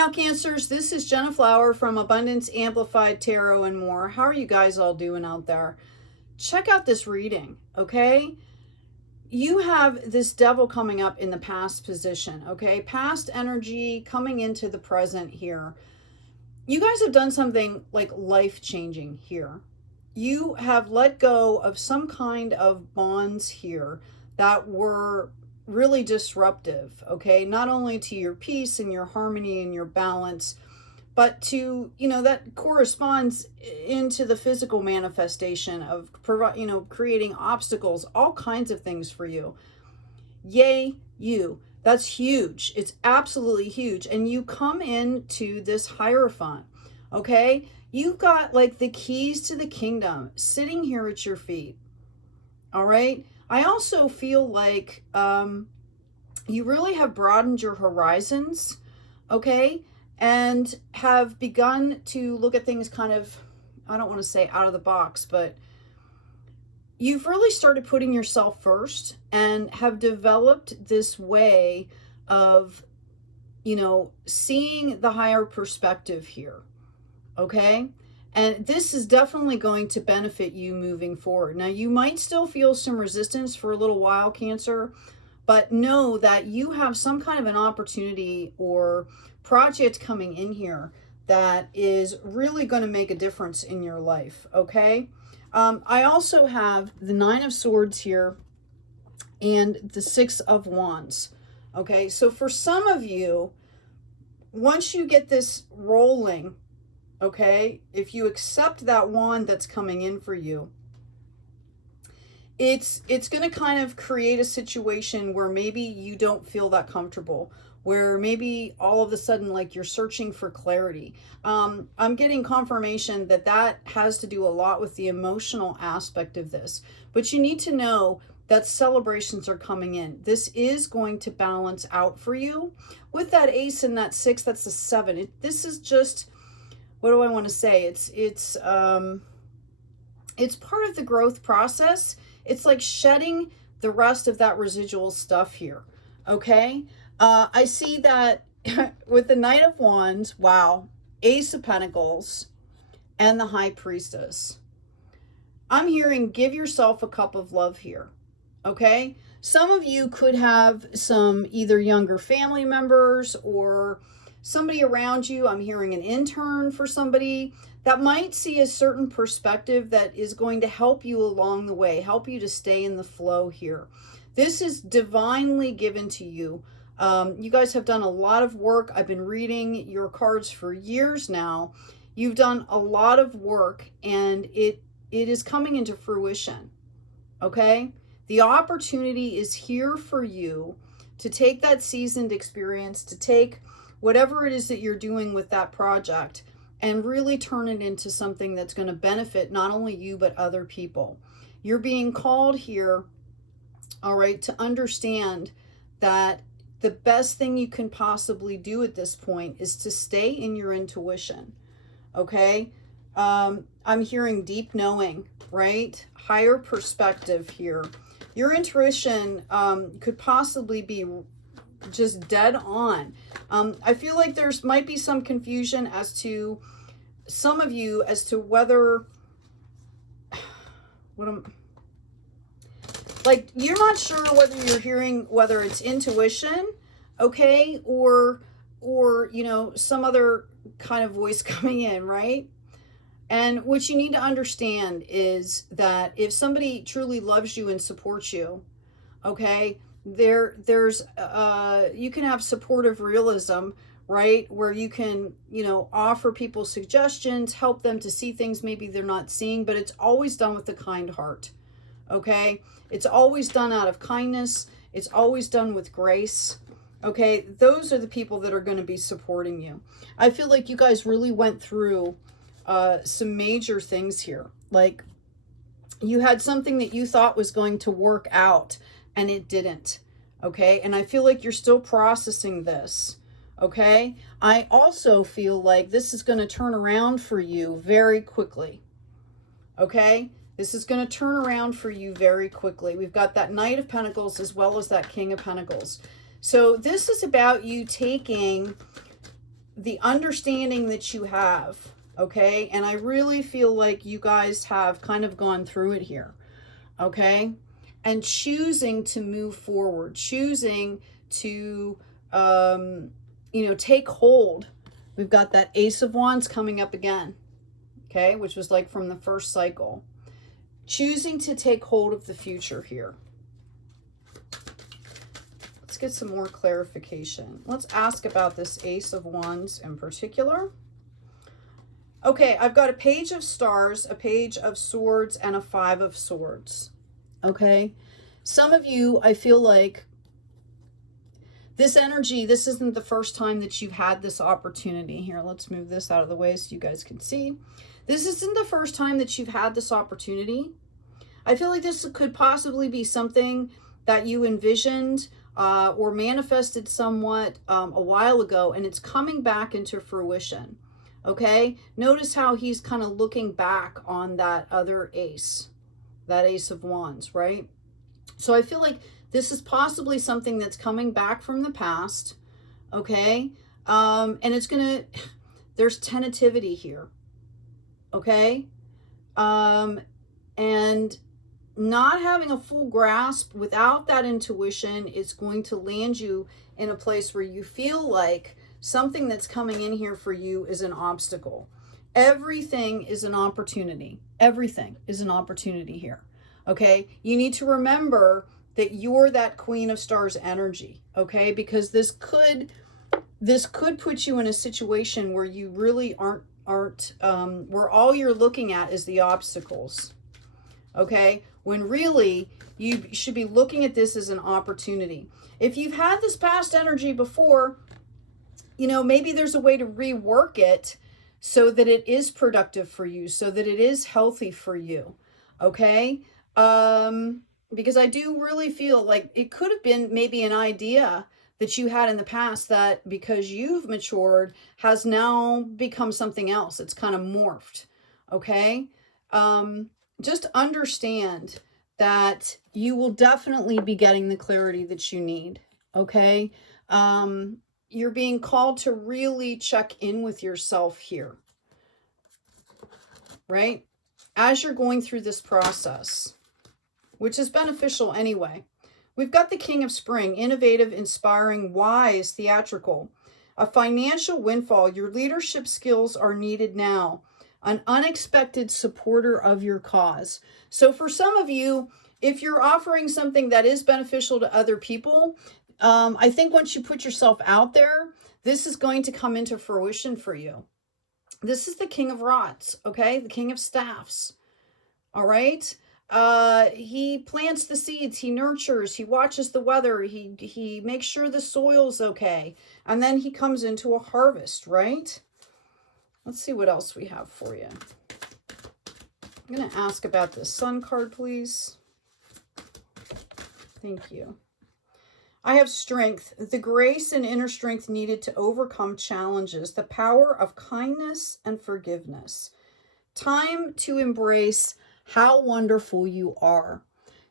Now, Cancers, this is Jenna Flower from Abundance Amplified Tarot and More. How are you guys all doing out there? Check out this reading, okay? You have this devil coming up in the past position, okay? Past energy coming into the present here. You guys have done something like life-changing here. You have let go of some kind of bonds here that were really disruptive, okay? Not only to your peace and your harmony and your balance, but to, that corresponds into the physical manifestation of, creating obstacles, all kinds of things for you. Yay, you. That's huge. It's absolutely huge. And you come into this Hierophant, okay? You've got like the keys to the kingdom sitting here at your feet, all right? I also feel like you really have broadened your horizons, okay? And have begun to look at things kind of, I don't want to say out of the box, but you've really started putting yourself first and have developed this way of, seeing the higher perspective here, okay? And this is definitely going to benefit you moving forward. Now, you might still feel some resistance for a little while, Cancer, but know that you have some kind of an opportunity or project coming in here that is really going to make a difference in your life, okay? I also have the Nine of Swords here and the Six of Wands, okay? So for some of you, once you get this rolling, okay, if you accept that wand that's coming in for you, it's going to kind of create a situation where maybe you don't feel that comfortable, where maybe all of a sudden, like, you're searching for clarity. I'm getting confirmation that that has to do a lot with the emotional aspect of this. But you need to know that celebrations are coming in. This is going to balance out for you. With that Ace and that Six, that's a Seven. This is just, what do I want to say? It's part of the growth process. It's like shedding the rest of that residual stuff here, okay? I see that with the Knight of Wands, wow, Ace of Pentacles, and the High Priestess. I'm hearing give yourself a cup of love here, okay? Some of you could have some either younger family members or somebody around you. I'm hearing an intern for somebody that might see a certain perspective that is going to help you along the way, help you to stay in the flow here. This is divinely given to you. You guys have done a lot of work. I've been reading your cards for years now. You've done a lot of work and it is coming into fruition, okay? The opportunity is here for you to take that seasoned experience, to take whatever it is that you're doing with that project and really turn it into something that's going to benefit not only you, but other people. You're being called here, all right, to understand that the best thing you can possibly do at this point is to stay in your intuition, okay? I'm hearing deep knowing, right? Higher perspective here. Your intuition could possibly be just dead on. I feel like there's might be some confusion as to some of you as to whether like you're not sure whether you're hearing whether it's intuition, okay, or some other kind of voice coming in, right? And what you need to understand is that if somebody truly loves you and supports you, okay, there's you can have supportive realism, right, where you can offer people suggestions, help them to see things maybe they're not seeing, but it's always done with a kind heart, okay? It's always done out of kindness. It's always done with grace, okay? Those are the people that are going to be supporting you. I feel like you guys really went through some major things here. Like, you had something that you thought was going to work out and it didn't, okay? And I feel like you're still processing this, okay? I also feel like this is going to turn around for you very quickly, okay? This is going to turn around for you very quickly. We've got that Knight of Pentacles as well as that King of Pentacles. So this is about you taking the understanding that you have, okay? And I really feel like you guys have kind of gone through it here, okay? And choosing to move forward, choosing to, you know, take hold. We've got that Ace of Wands coming up again, okay? Which was like from the first cycle. Choosing to take hold of the future here. Let's get some more clarification. Let's ask about this Ace of Wands in particular. Okay, I've got a Page of Stars, a Page of Swords, and a Five of Swords. Okay, some of you, I feel like this energy, this isn't the first time that you've had this opportunity. Here, let's move this out of the way so you guys can see. This isn't the first time that you've had this opportunity. I feel like this could possibly be something that you envisioned or manifested somewhat a while ago, and it's coming back into fruition. Okay, notice how he's kind of looking back on that other ace, that Ace of Wands, right? So I feel like this is possibly something that's coming back from the past, okay? And it's gonna, there's tentativity here, okay? And not having a full grasp without that intuition is going to land you in a place where you feel like something that's coming in here for you is an obstacle. Everything is an opportunity. Everything is an opportunity here. Okay, you need to remember that you're that Queen of Stars energy, okay? Because this could put you in a situation where you really aren't where all you're looking at is the obstacles, okay? When really you should be looking at this as an opportunity. If you've had this past energy before, you know, maybe there's a way to rework it so that it is productive for you, so that it is healthy for you, okay? Because I do really feel like it could have been maybe an idea that you had in the past that because you've matured has now become something else. It's kind of morphed, okay? Just understand that you will definitely be getting the clarity that you need, okay? You're being called to really check in with yourself here, right? As you're going through this process, which is beneficial anyway. We've got the King of Spring, innovative, inspiring, wise, theatrical. A financial windfall. Your leadership skills are needed now. An unexpected supporter of your cause. So for some of you, if you're offering something that is beneficial to other people, I think once you put yourself out there, this is going to come into fruition for you. This is the King of Rods, okay? The King of Staffs, all right? He plants the seeds, he nurtures, he watches the weather, he makes sure the soil's okay, and then he comes into a harvest, right? Let's see what else we have for you. I'm going to ask about the Sun card, please. Thank you. I have strength, the grace and inner strength needed to overcome challenges, the power of kindness and forgiveness. Time to embrace how wonderful you are.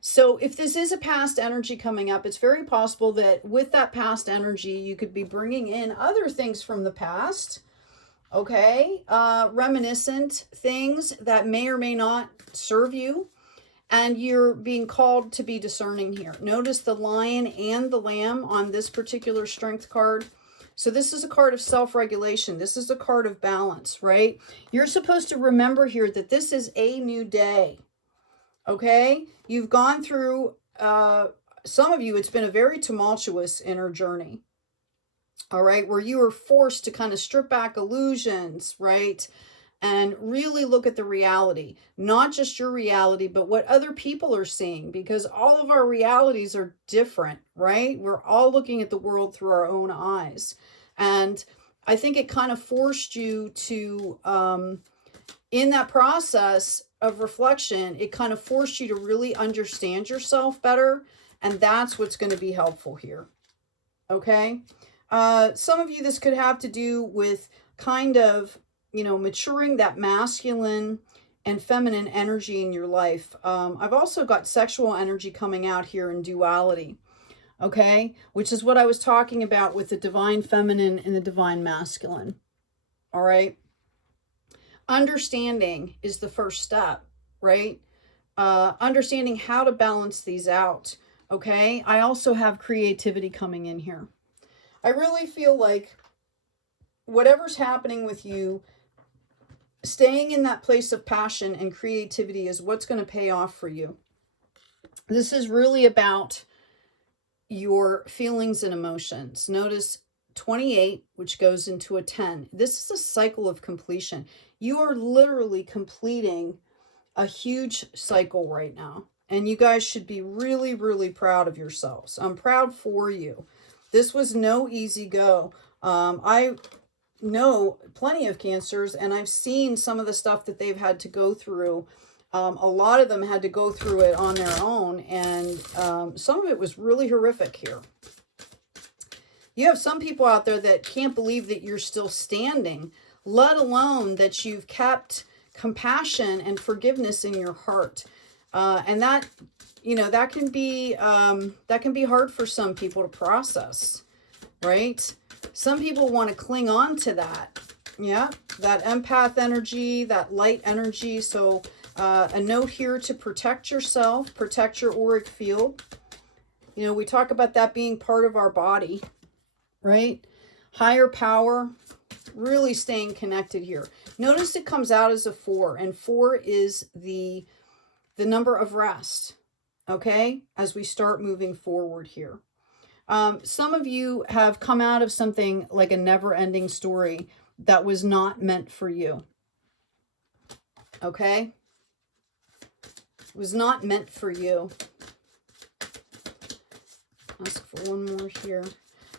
So if this is a past energy coming up, it's very possible that with that past energy, you could be bringing in other things from the past, okay? Reminiscent things that may or may not serve you. And you're being called to be discerning here. Notice the lion and the lamb on this particular strength card. So this is a card of self-regulation. This is a card of balance, right? You're supposed to remember here that this is a new day, okay? You've gone through, some of you, it's been a very tumultuous inner journey, all right? Where you were forced to kind of strip back illusions, right? And really look at the reality, not just your reality, but what other people are seeing, because all of our realities are different, right? We're all looking at the world through our own eyes. And I think it kind of forced you to, in that process of reflection, it kind of forced you to really understand yourself better. And that's what's going to be helpful here. Okay. Some of you, this could have to do with kind of, you know, maturing that masculine and feminine energy in your life. I've also got sexual energy coming out here in duality. okay? Which is what I was talking about with the divine feminine and the divine masculine, all right? Understanding is the first step, right? Understanding how to balance these out, okay? I also have creativity coming in here. I really feel like whatever's happening with you, staying in that place of passion and creativity is what's going to pay off for you. This is really about your feelings and emotions. Notice 28, which goes into a 10. This is a cycle of completion. You are literally completing a huge cycle right now. And you guys should be really, really proud of yourselves. I'm proud for you. This was no easy go. I know plenty of Cancers, and I've seen some of the stuff that they've had to go through. A lot of them had to go through it on their own, and some of it was really horrific here. You have some people out there that can't believe that you're still standing, let alone that you've kept compassion and forgiveness in your heart. And that, you know, that can be hard for some people to process, right? Some people want to cling on to that. Yeah, that empath energy, that light energy. So a note here to protect yourself, protect your auric field. You know, we talk about that being part of our body, right? Higher power, really staying connected here. Notice it comes out as a 4, and 4 is the number of rest, okay? As we start moving forward here. Some of you have come out of something like a never-ending story that was not meant for you, okay? It was not meant for you. Ask for one more here.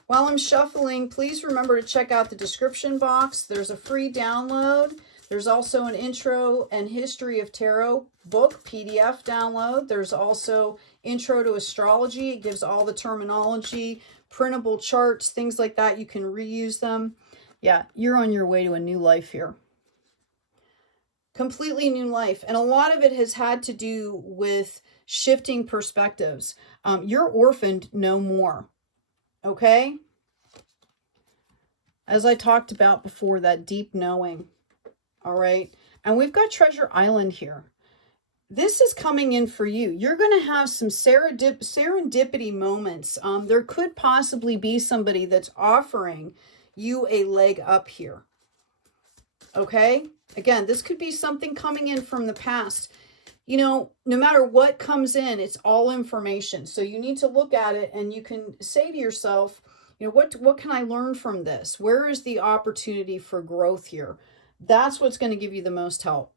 While I'm shuffling, please remember to check out the description box. There's a free download. There's also an intro and history of tarot book PDF download. There's also intro to astrology. It gives all the terminology, printable charts, things like that. You can reuse them. Yeah, you're on your way to a new life here. Completely new life. And a lot of it has had to do with shifting perspectives. You're orphaned no more. Okay? As I talked about before, that deep knowing. All right? And we've got Treasure Island here. This is coming in for you. You're going to have some serendipity moments. There could possibly be somebody that's offering you a leg up here. Okay? Again, this could be something coming in from the past. You know, no matter what comes in, it's all information. So you need to look at it and you can say to yourself, you know, what can I learn from this? Where is the opportunity for growth here? That's what's going to give you the most help.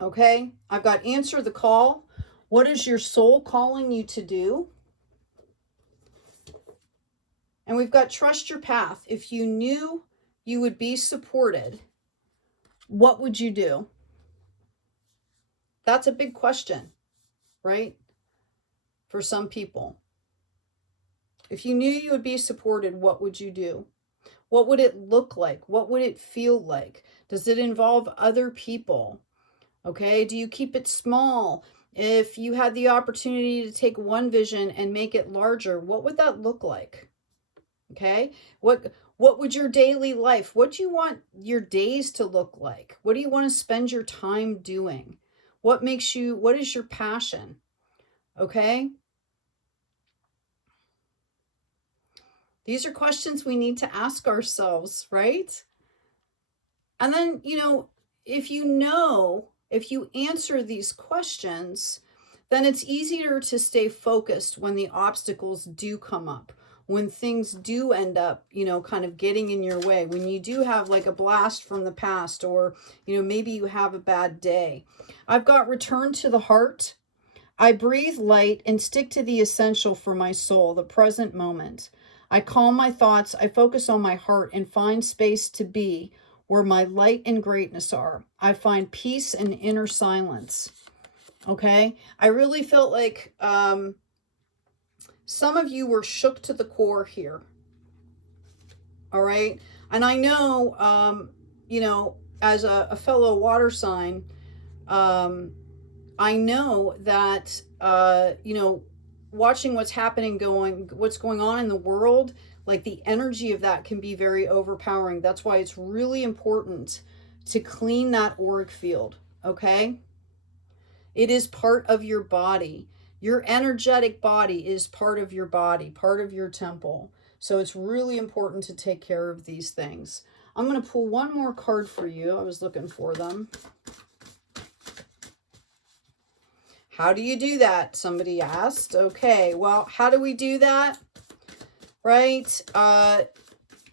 Okay? I've got answer the call. What is your soul calling you to do? And we've got trust your path. If you knew you would be supported, what would you do? That's a big question, right? For some people. If you knew you would be supported, what would you do? What would it look like? What would it feel like? Does it involve other people? Okay, do you keep it small? If you had the opportunity to take one vision and make it larger, what would that look like? Okay, what would your daily life, what do you want your days to look like? What do you want to spend your time doing? What is your passion? Okay. These are questions we need to ask ourselves, right? And then, you know, if you answer these questions, then it's easier to stay focused when the obstacles do come up, when things do end up, you know, kind of getting in your way, when you do have like a blast from the past, or, you know, maybe you have a bad day. I've got return to the heart. I breathe light and stick to the essential for my soul, the present moment. I calm my thoughts. I focus on my heart and find space to be where my light and greatness are. I find peace and inner silence. Okay? I really felt like some of you were shook to the core here. All right? And I know, you know, as a fellow water sign, I know that, you know, watching what's going on in the world, like the energy of that can be very overpowering. That's why it's really important to clean that auric field, okay? It is part of your body. Your energetic body is part of your body, part of your temple. So it's really important to take care of these things. I'm going to pull one more card for you. I was looking for them. How do you do that? Somebody asked. Okay, well, how do we do that? Right?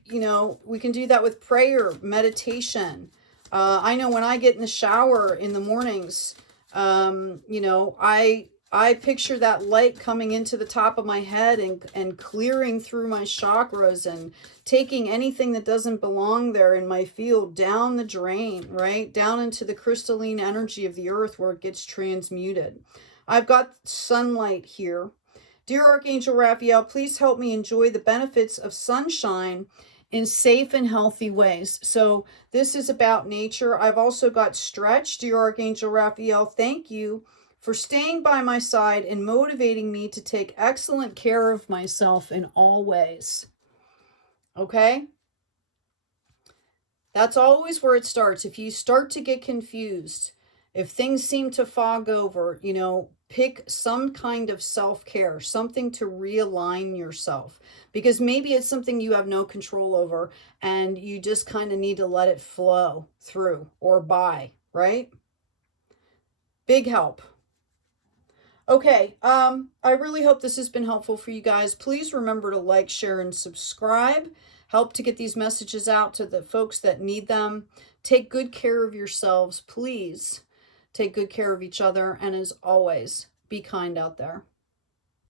You know, we can do that with prayer, meditation. I know when I get in the shower in the mornings, you know, I picture that light coming into the top of my head and clearing through my chakras and taking anything that doesn't belong there in my field down the drain, right? Down into the crystalline energy of the earth where it gets transmuted. I've got sunlight here. Dear Archangel Raphael, please help me enjoy the benefits of sunshine in safe and healthy ways. So this is about nature. I've also got stretch. Dear Archangel Raphael, thank you for staying by my side and motivating me to take excellent care of myself in all ways. Okay? That's always where it starts. If you start to get confused, if things seem to fog over, you know, pick some kind of self-care, something to realign yourself, because maybe it's something you have no control over and you just kind of need to let it flow through or by, right? Big help. Okay, I really hope this has been helpful for you guys. Please remember to like, share, and subscribe. Help to get these messages out to the folks that need them. Take good care of yourselves, please. Take good care of each other, and as always, be kind out there.